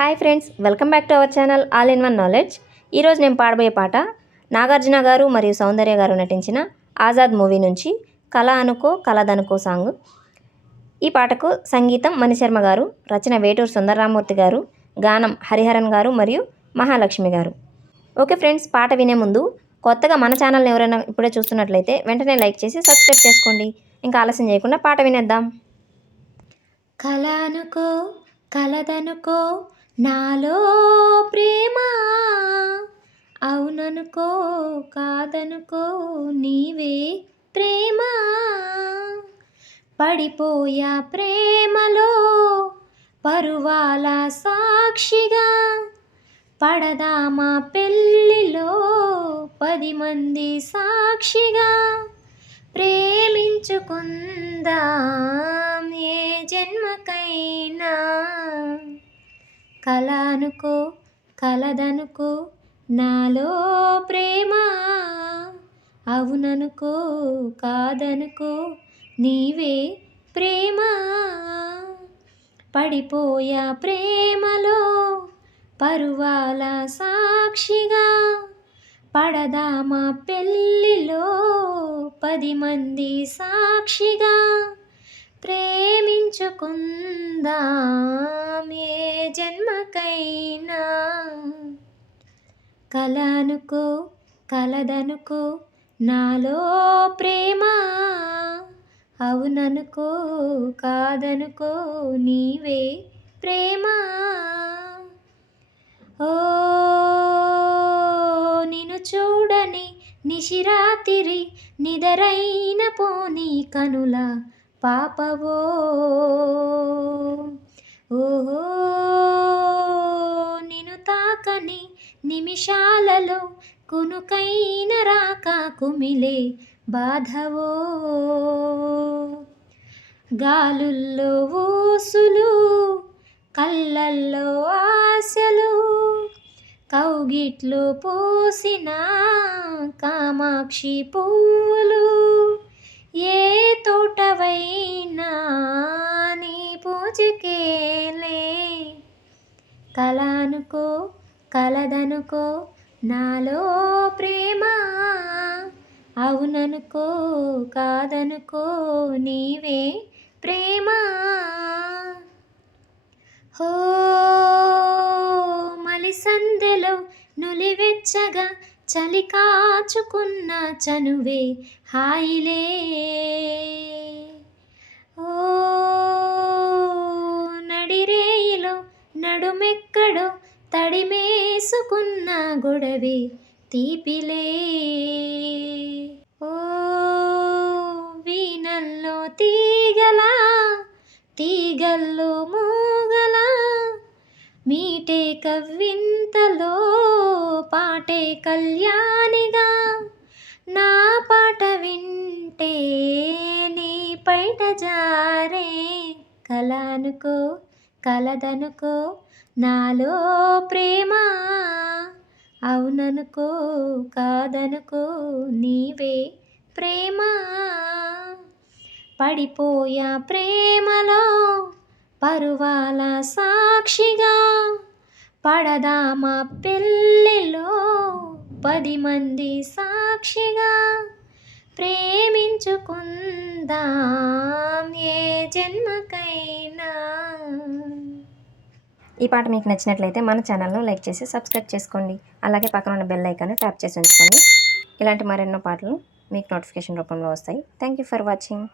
Hi friends welcome back to our channel all in one knowledge. ఈరోజు నేను పాడబోయే పాట నాగార్జున గారు మరియు సౌందర్య గారు నటించిన ఆజాద్ మూవీ నుంచి కళ అనుకో కలదనుకో సాంగ్. ఈ పాటకు సంగీతం మణిశర్మ గారు రచన వేటూరు సుందరరామూర్తి గారు గానం హరిహరన్ గారు మరియు మహాలక్ష్మి గారు. ఓకే ఫ్రెండ్స్ పాట వినే ముందు కొత్తగా మన ఛానల్ని ఎవరైనా ఇప్పుడే చూస్తున్నట్లయితే వెంటనే లైక్ చేసి సబ్స్క్రైబ్ చేసుకోండి. ఇంకా ఆలస్యం చేయకుండా పాట వినేద్దాం. కళ అనుకో కలదనుకో నాలో ప్రేమ. అవుననుకో కాదనుకో నీవే ప్రేమ. పడిపోయా ప్రేమలో పరువాల సాక్షిగా. పడదామా పెళ్ళిలో పది మంది సాక్షిగా. ప్రేమించుకుందాం ఏ జన్మకైనా. కల అనుకో కలదనుకో నాలో ప్రేమ. అవుననుకో కాదనుకో నీవే ప్రేమ. పడిపోయా ప్రేమలో పరువాల సాక్షిగా. పడదామా పెళ్ళిలో పది మంది సాక్షిగా. ప్రేమించుకుందా. జన్మకైనా కల అనుకో కలదనుకో నాలో ప్రేమ అవుననుకో కాదనుకో నీవే ప్రేమ. ఓ నిన్ను చూడని నిశిరాతిరి నిదరైన పోని కనుల పాపవో. కునుకైన రాక కుమిలే బాధవో. గాలుల్లో ఊసులు కళ్ళల్లో ఆశలు కౌగిట్లు పూసిన కామాక్షి పువ్వులు ఏ తోటవైనా నీ పూజకేలే కల అనుకో కలదనుకో నాలో ప్రేమ. అవుననుకో కాదనుకో నీవే ప్రేమ. హో మలిసందెలో నులివెచ్చగా చలి కాచుకున్న చనువే హాయిలే. ఓ నడిరేయిలో నడుమెక్కడో తడిమేసుకున్న గొడవే తీపిలే. ఓ వీణల్లో తీగలా తీగల్లో మూగలా మీటే కవ్వింతలో పాటే కళ్యాణిగా. నా పాట వింటే నీ పైట జారే కల అనుకో కలదనుకో నాలో ప్రేమ. అవుననుకో కాదనుకో నీవే ప్రేమ. పడిపోయా ప్రేమలో పరువాల సాక్షిగా పడదామా పెళ్ళిలో పది మంది సాక్షిగా ప్రేమించుకుందాం ఏ జన్మకైనా. ఈ పాట మీకు నచ్చినట్లయితే మన ఛానల్ను లైక్ చేసి సబ్స్క్రైబ్ చేసుకోండి. అలాగే పక్కన ఉన్న బెల్ ఐకాన్ని ట్యాప్ చేసి ఉంచుకోండి. ఇలాంటి మరెన్నో పాటలు మీకు నోటిఫికేషన్ రూపంలో వస్తాయి. Thank you for watching.